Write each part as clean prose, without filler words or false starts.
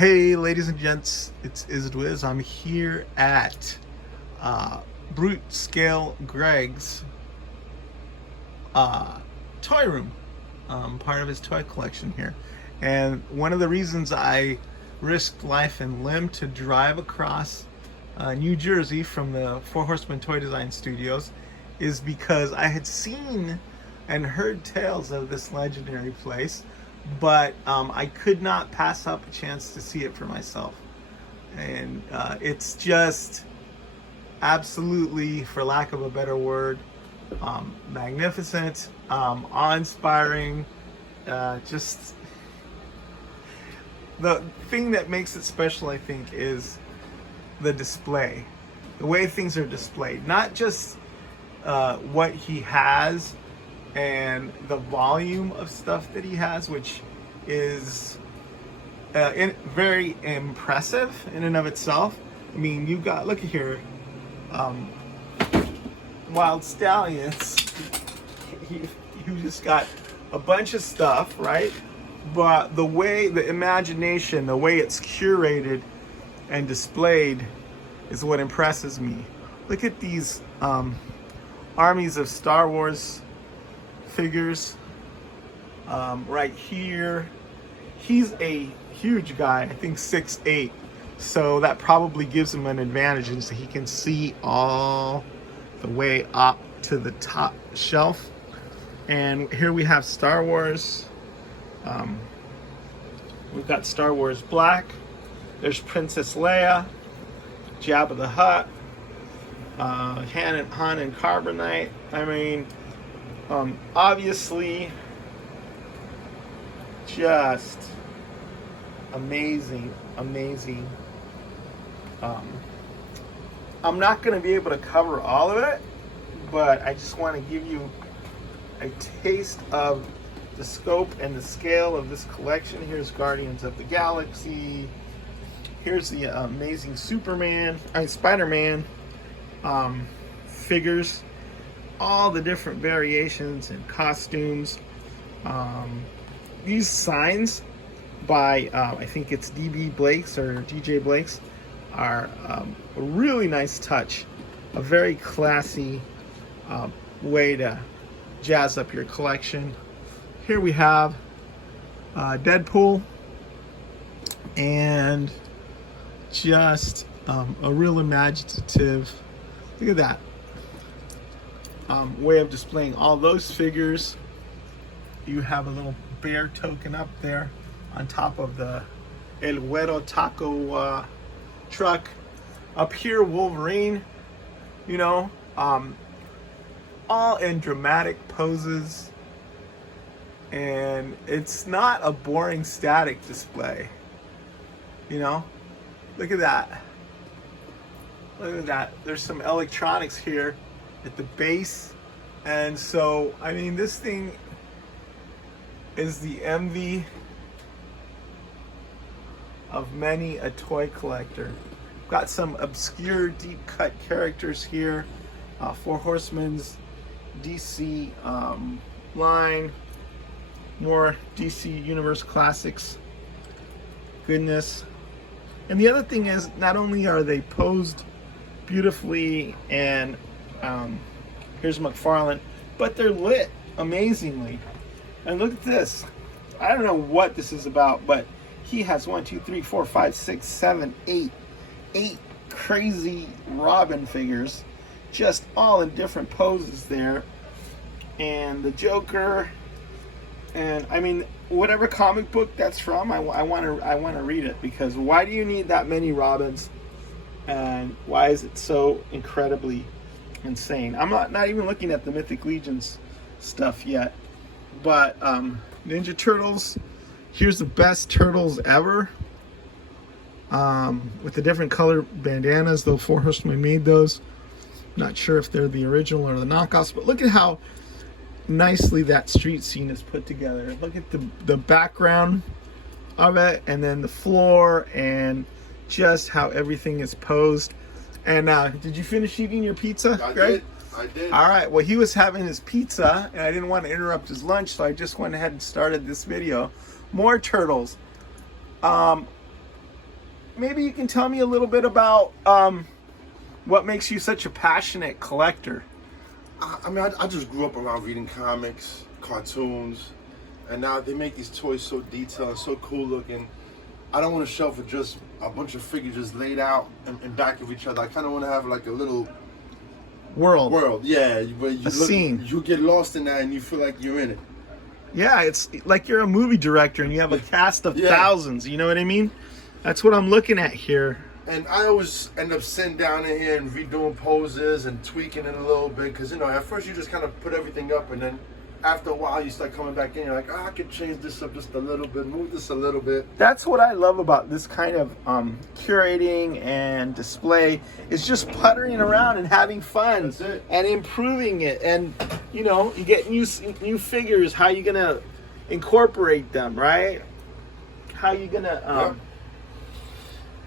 Hey ladies and gents, it's Wiz. I'm here at Brute Scale Greg's toy room, part of his toy collection here. And one of the reasons I risked life and limb to drive across New Jersey from the Four Horsemen Toy Design Studios is because I had seen and heard tales of this legendary place, but I could not pass up a chance to see it for myself. And it's just absolutely, for lack of a better word, magnificent, awe-inspiring. Just the thing that makes it special, I think, is the display, the way things are displayed, not just what he has and the volume of stuff that he has, which is very impressive in and of itself. I mean, you've got, look at here, Wild Stallions. You just got a bunch of stuff, right? But the way, the imagination, the way it's curated and displayed is what impresses me. Look at these armies of Star Wars figures right here. He's a huge guy, I think 6'8", so that probably gives him an advantage, and so he can see all the way up to the top shelf. And here we have Star Wars. We've got Star Wars Black. There's Princess Leia, Jabba the Hutt, Han and Carbonite. I mean, obviously, just amazing. I'm not going to be able to cover all of it, but I just want to give you a taste of the scope and the scale of this collection. Here's Guardians of the Galaxy. Here's the amazing Spider-Man figures. All the different variations and costumes. These signs by I think it's DB Blake's or DJ Blake's are a really nice touch, a very classy way to jazz up your collection. Here we have Deadpool, and just a real imaginative, look at that, way of displaying all those figures. You have a little bear token up there on top of the El Güero Taco truck. Up here, Wolverine, you know, all in dramatic poses. And it's not a boring static display, you know. Look at that. Look at that. There's some electronics here at the base. And so, I mean, this thing is the envy of many a toy collector. Got some obscure deep cut characters here. Four Horsemen's DC line. More DC Universe Classics goodness. And the other thing is, not only are they posed beautifully, and here's McFarlane, but they're lit amazingly. And look at this. I don't know what this is about, but he has 1, 2, 3, 4, 5, 6, 7, 8 crazy Robin figures, just all in different poses there. And the Joker, and I mean, whatever comic book that's from, I want to read it, because why do you need that many Robins, and why is it so incredibly insane? I'm not even looking at the Mythic Legions stuff yet, but Ninja Turtles. Here's the best turtles ever, with the different color bandanas. Though Four Horsemen made those, not sure if they're the original or the knockoffs, but look at how nicely that street scene is put together. Look at the background of it, and then the floor, and just how everything is posed. And did you finish eating your pizza, Greg? I did. All right. Well, he was having his pizza, and I didn't want to interrupt his lunch, so I just went ahead and started this video. More turtles. maybe you can tell me a little bit about what makes you such a passionate collector. I mean, I just grew up around reading comics, cartoons, and now they make these toys so detailed and so cool looking. I don't want a shelf with just a bunch of figures just laid out in back of each other. I kind of want to have like a little world. Yeah, where you scene. You get lost in that and you feel like you're in it. Yeah, it's like you're a movie director and you have a cast of thousands. You know what I mean? That's what I'm looking at here. And I always end up sitting down in here and redoing poses and tweaking it a little bit because, you know, at first you just kind of put everything up and then after a while you start coming back in. You're like, oh, I could change this up just a little bit, move this a little bit. That's what I love about this kind of curating and display is just puttering around and having fun. That's it. And improving it. And, you know, you get new figures. How you going to incorporate them, right? How you going to...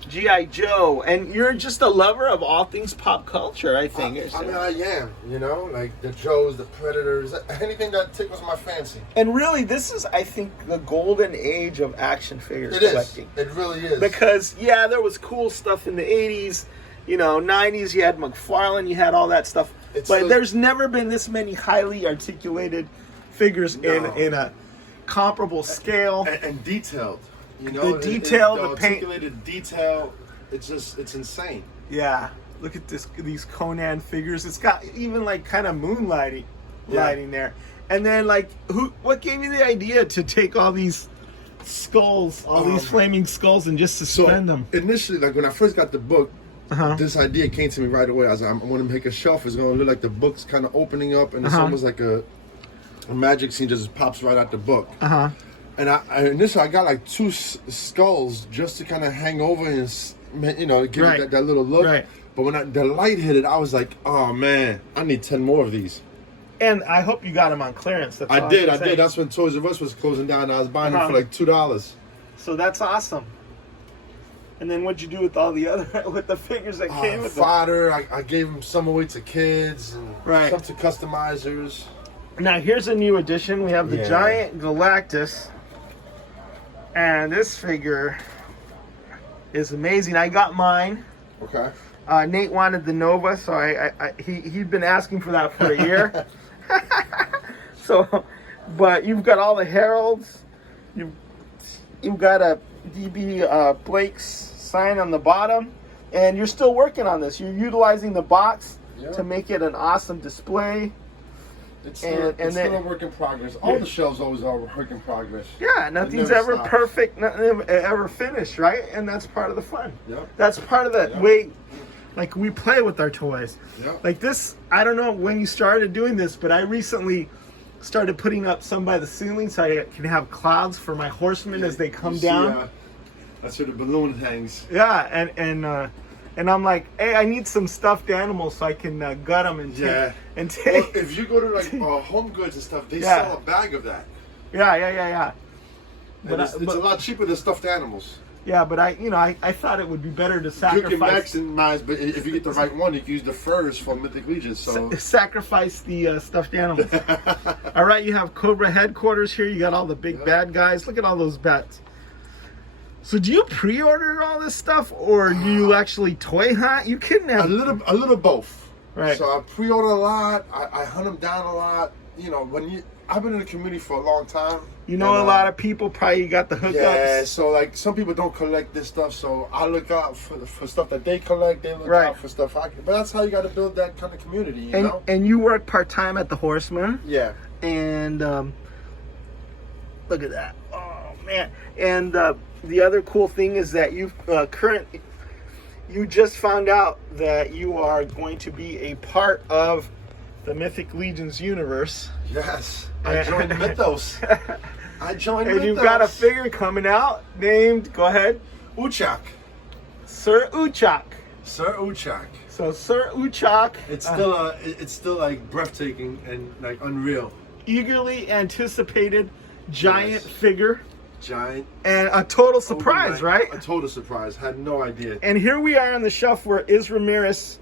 G.I. Joe, and you're just a lover of all things pop culture, I think. I mean, I am, you know, like the Joes, the Predators, anything that tickles my fancy. And really, this is, I think, the golden age of action figure collecting. It really is. Because, yeah, there was cool stuff in the 80s, you know, 90s, you had McFarlane, you had all that stuff. But there's never been this many highly articulated figures in a comparable scale. And detailed. You know, the detail, the paint, articulated detail, it's insane. Yeah, look at these Conan figures. It's got even like kind of moonlighting lighting there. And then like, what gave you the idea to take all these skulls, these flaming skulls, and just suspend them? Initially, like when I first got the book, this idea came to me right away. I was like, I want to make a shelf. It's going to look like the book's kind of opening up, and it's almost like a magic scene just pops right out the book. And initially I got like 2 skulls just to kind of hang over and, you know, give it that little look. Right. But when the light hit it, I was like, oh man, I need 10 more of these. And I hope you got them on clearance. I did. That's when Toys R Us was closing down. And I was buying them for like $2. So that's awesome. And then what'd you do with all the other, with the figures that came with fodder? I gave them some away to kids and some to customizers. Now here's a new addition. We have the giant Galactus. And this figure is amazing. I got mine. Okay. Nate wanted the Nova, so he'd been asking for that for a year. So, but you've got all the heralds. You've got a DB Blake's sign on the bottom, and you're still working on this. You're utilizing the box to make it an awesome display. It's still a work in progress. All the shelves always are a work in progress. Yeah, nothing's ever perfect, nothing ever finished, right? And that's part of the fun. Yep. That's part of the way, like, we play with our toys. Yep. Like this, I don't know when you started doing this, but I recently started putting up some by the ceiling so I can have clouds for my horsemen as they come down. That's where the balloon hangs. Yeah, and I'm like, hey, I need some stuffed animals so I can gut them and take. Well, if you go to like Home Goods and stuff, they sell a bag of that. Yeah. But it's a lot cheaper than stuffed animals. Yeah, but I thought it would be better to sacrifice. You can maximize, but if you get the right one, you can use the furs from Mythic Legions. So sacrifice the stuffed animals. All right, you have Cobra headquarters here. You got all the big bad guys. Look at all those bats. So do you pre-order all this stuff, or do you actually toy hunt? You kidnap a little both. Right. So I pre-order a lot. I hunt them down a lot. You know, I've been in the community for a long time. You know, a lot of people probably got the hookups. Yeah. So like some people don't collect this stuff, so I look out for stuff that they collect. They look out for stuff I can. But that's how you got to build that kind of community. You know. And you work part-time at the Horseman. Yeah. And look at that. Oh man. And the other cool thing is that you just found out that you are going to be a part of the Mythic Legions universe. Yes, I joined Mythos. And you've got a figure coming out named, go ahead. Ucczajk. Sir Ucczajk. Sir Ucczajk. So Sir Ucczajk. It's still like breathtaking and like unreal. Eagerly anticipated giant figure. Giant. And a total surprise, right? A total surprise. Had no idea. And here we are on the shelf where Is Ramirez,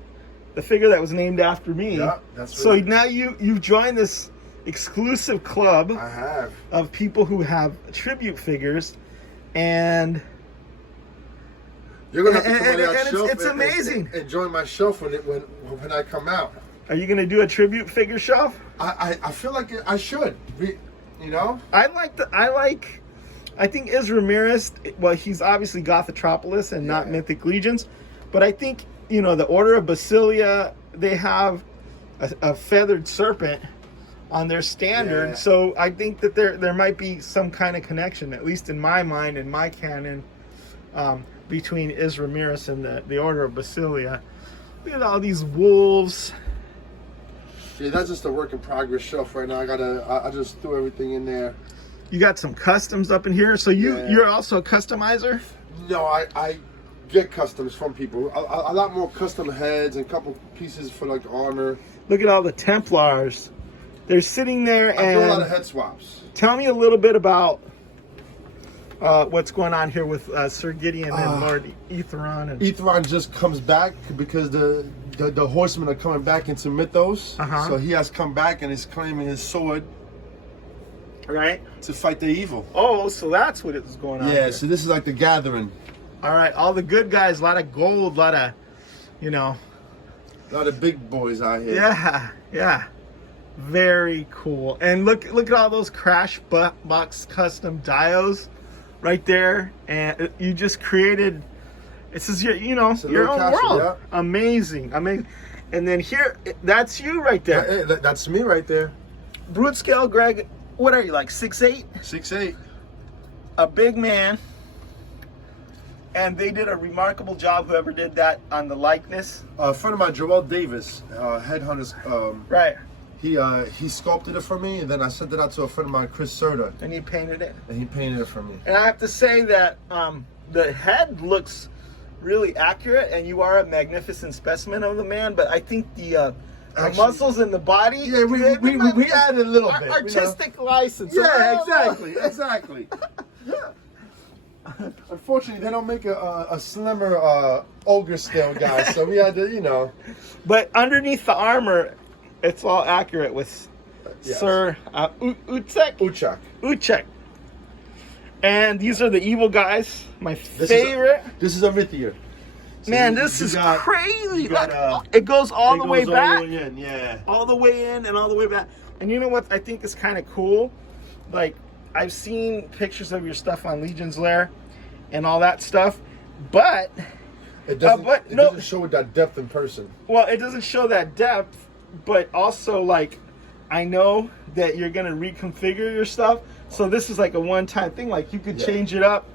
the figure that was named after me. Yeah, that's right. So now you've joined this exclusive club. I have. Of people who have tribute figures. And You're gonna have to come on that and shelf. it's amazing. And join my shelf when I come out. Are you gonna do a tribute figure shelf? I feel like I should. You know. I think Iz Ramirez. Well, he's obviously Gothropolis and not Mythic Legions, but I think the Order of Basilia. They have a feathered serpent on their standard, so I think that there might be some kind of connection, at least in my mind, in my canon, between Iz Ramirez and the Order of Basilia. Look at all these wolves. Yeah, that's just a work in progress shelf right now. I just threw everything in there. You got some customs up in here. So you're also a customizer? No, I get customs from people. A lot more custom heads and a couple pieces for like armor. Look at all the Templars. They're sitting there and I do a lot of head swaps. Tell me a little bit about what's going on here with Sir Gideon and Lord Etheron. Etheron just comes back because the horsemen are coming back into Mythos. So he has come back and is claiming his sword. Right? To fight the evil. Oh, so that's what is going on. Yeah, here. So this is like the gathering. All right, all the good guys, a lot of gold, a lot of, A lot of big boys out here. Yeah. Very cool. And look at all those Crash Box custom dios right there. And you just created, this is your own world. Yeah. Amazing. And then here, that's you right there. That's me right there. Brute scale, Greg. What are you, like 6'8"? 6'8". A big man. And they did a remarkable job, whoever did that, on the likeness. A friend of mine, Joel Davis, Headhunters. Right. He sculpted it for me, and then I sent it out to a friend of mine, Chris Serta. And he painted it? And he painted it for me. And I have to say that the head looks really accurate, and you are a magnificent specimen of the man, but I think the muscles in the body. Yeah, we added a little bit. Artistic license. Yeah, exactly. Unfortunately, they don't make a slimmer ogre scale guy, so we had to, But underneath the armor, it's all accurate with Sir Ucczajk. Ucczajk. And these are the evil guys. My favorite. This is a Mythia. So man, this is crazy. It goes all the way back. All the way in, yeah. All the way in and all the way back. And you know what I think is kind of cool? Like, I've seen pictures of your stuff on Legion's Lair and all that stuff, but it doesn't show that depth in person. Well, it doesn't show that depth, but also, like, I know that you're going to reconfigure your stuff, so this is like a one-time thing. Like, you could change it up,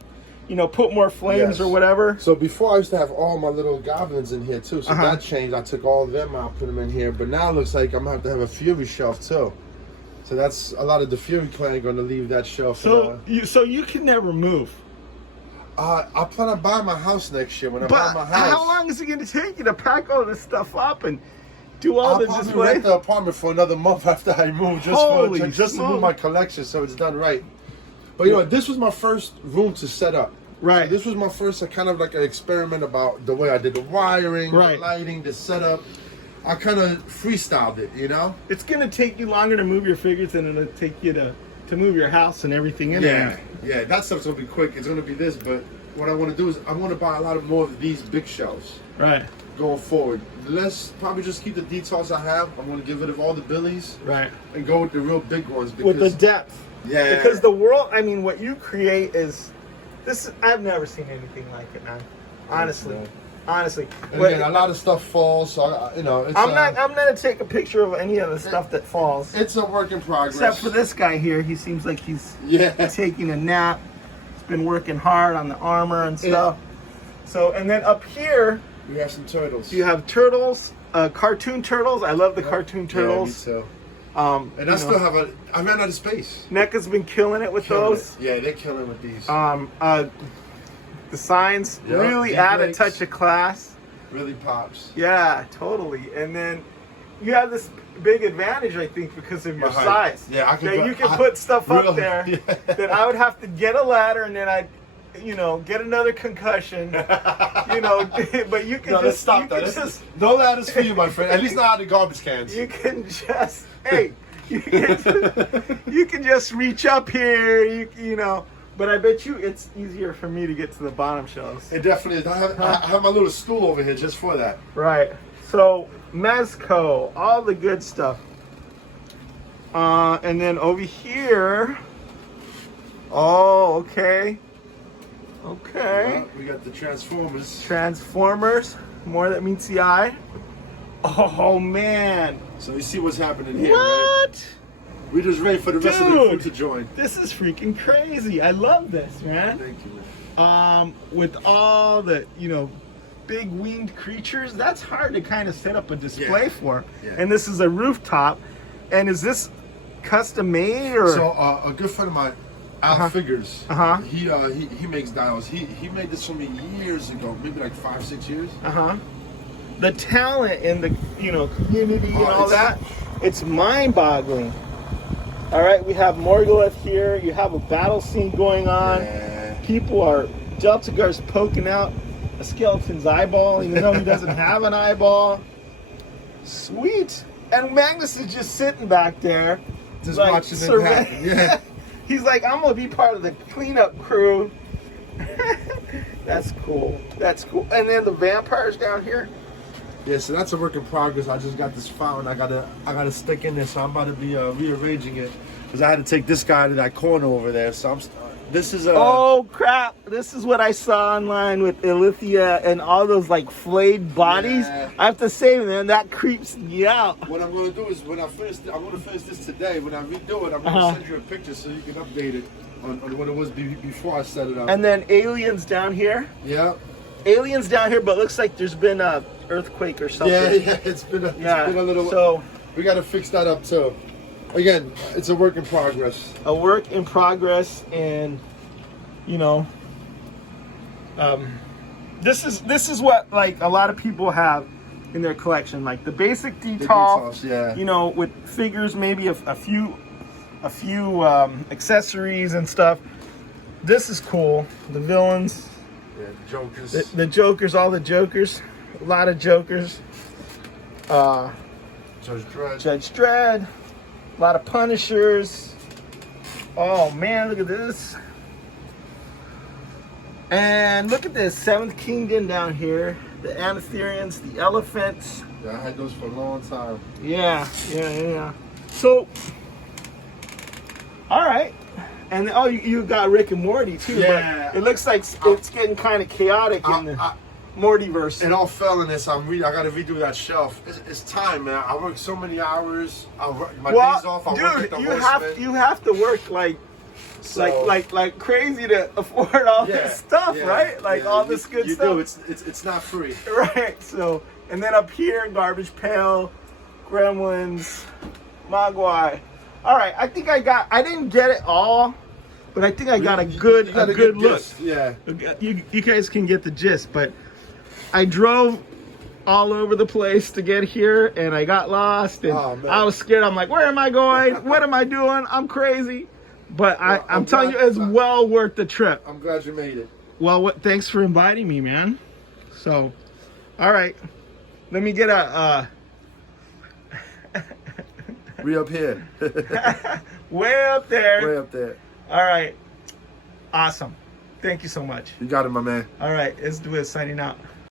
put more flames or whatever. So before I used to have all my little goblins in here too, so that changed. I took all of them out, put them in here, but now it looks like I'm going to have a Fury shelf too. So that's a lot of the Fury clan going to leave that shelf. So you can never move. I plan on buying my house next year. When I buy my house. How long is it going to take you to pack all this stuff up and do all the display? I'll probably rent the apartment for another month after I move, just to move my collection, so it's done right. But this was my first room to set up. Right. So this was my first kind of like an experiment about the way I did the wiring, the lighting, the setup. I kind of freestyled it, It's going to take you longer to move your figures than it'll take you to move your house and everything in there. Yeah, that stuff's going to be quick. It's going to be this, but what I want to do is I want to buy a lot more of these big shelves. Right. Going forward. Let's probably just keep the details I have. I'm going to get rid of all the billies. Right. And go with the real big ones. With the depth. Yeah. Because the world, what you create is, I've never seen anything like it, man. Honestly. Honestly, and again, a lot of stuff falls, so it's, I'm not gonna take a picture of any of the stuff that falls. It's a work in progress. Except for this guy here, he seems like he's taking a nap. He's been working hard on the armor and stuff. So, and then up here, we have some turtles. You have turtles, cartoon turtles. I love the cartoon turtles. Yeah, me too. And I still have I ran out of space. NECA's been killing it with those. Yeah, they're killing with these. The signs really add a touch of class. Really pops. Yeah, totally. And then you have this big advantage, I think, because of your size. Yeah, you can put stuff up there that I would have to get a ladder and then I'd, get another concussion. But you can just stop that. No ladders for you, my friend. At least not out of garbage cans. You can just you can just reach up here. But I bet you it's easier for me to get to the bottom shelves. It definitely is. I have my little stool over here just for that. Right. So Mezco, all the good stuff. And then over here. Oh, okay. Okay. We got the Transformers. Transformers. More that meets the eye. Oh man. So you see what's happening here, right? What? We're just ready for the rest of the crew to join. This is freaking crazy. I love this, man. Thank you, man. With all the, big winged creatures, that's hard to kind of set up a display for. Yeah. And this is a rooftop. And is this custom made or? So a good friend of mine, Al Figures, he makes dials. He made this for me years ago, maybe like 5-6 years. The talent in the community and all that, it's mind-boggling. All right, we have Morgulith here. You have a battle scene going on. Yeah. People are Jeltzigar's poking out a skeleton's eyeball, even though he doesn't have an eyeball. Sweet. And Magnus is just sitting back there, just watching it happen. Yeah. He's like, I'm gonna be part of the cleanup crew. That's cool. That's cool. And then the vampires down here. Yeah, so that's a work in progress. I just got this fountain. I gotta stick in there, so I'm about to be rearranging it because I had to take this guy to that corner over there. So this is a. Oh crap! This is what I saw online with Ilithia and all those like flayed bodies. Yeah. I have to say, man, that creeps me out. What I'm gonna do is when I finish, I'm gonna finish this today. When I redo it, I'm gonna send you a picture so you can update it on what it was before I set it up. And then aliens down here. Yeah. Aliens down here, but looks like there's been a earthquake or something. Yeah, it's been a little. So we got to fix that up too. Again, it's a work in progress. A work in progress, and this is what like a lot of people have in their collection, like the basic detail. Yeah. With figures, maybe a few accessories and stuff. This is cool. The villains. Yeah, Jokers. The Jokers, all the Jokers. A lot of Jokers. Judge Dredd. Judge Dredd. A lot of Punishers. Oh man, look at this. And look at this. Seventh Kingdom down here. The Anatherians, the Elephants. Yeah, I had those for a long time. Yeah. So, all right. And you got Rick and Morty too. Yeah. But it looks like it's getting kind of chaotic in the Mortyverse. It all fell in this. I got to redo that shelf. It's time, man. I work so many hours. My days off. I work at the Horseman. You have to work like crazy to afford all this stuff, right? Like all this good stuff. You do. It's not free. Right. So, and then up here, Garbage Pail, Gremlins, Mogwai. All right, I think I didn't get it all, but I think I got a good look. Yeah. You guys can get the gist, but I drove all over the place to get here, and I got lost, and I was scared. I'm like, where am I going? What am I doing? I'm crazy. But I'm telling you, it's well worth the trip. I'm glad you made it. Well, thanks for inviting me, man. So, all right, let me get a... We up here. Way up there. Way up there. All right. Awesome. Thank you so much. You got it, my man. All right. Let's do it. Signing out.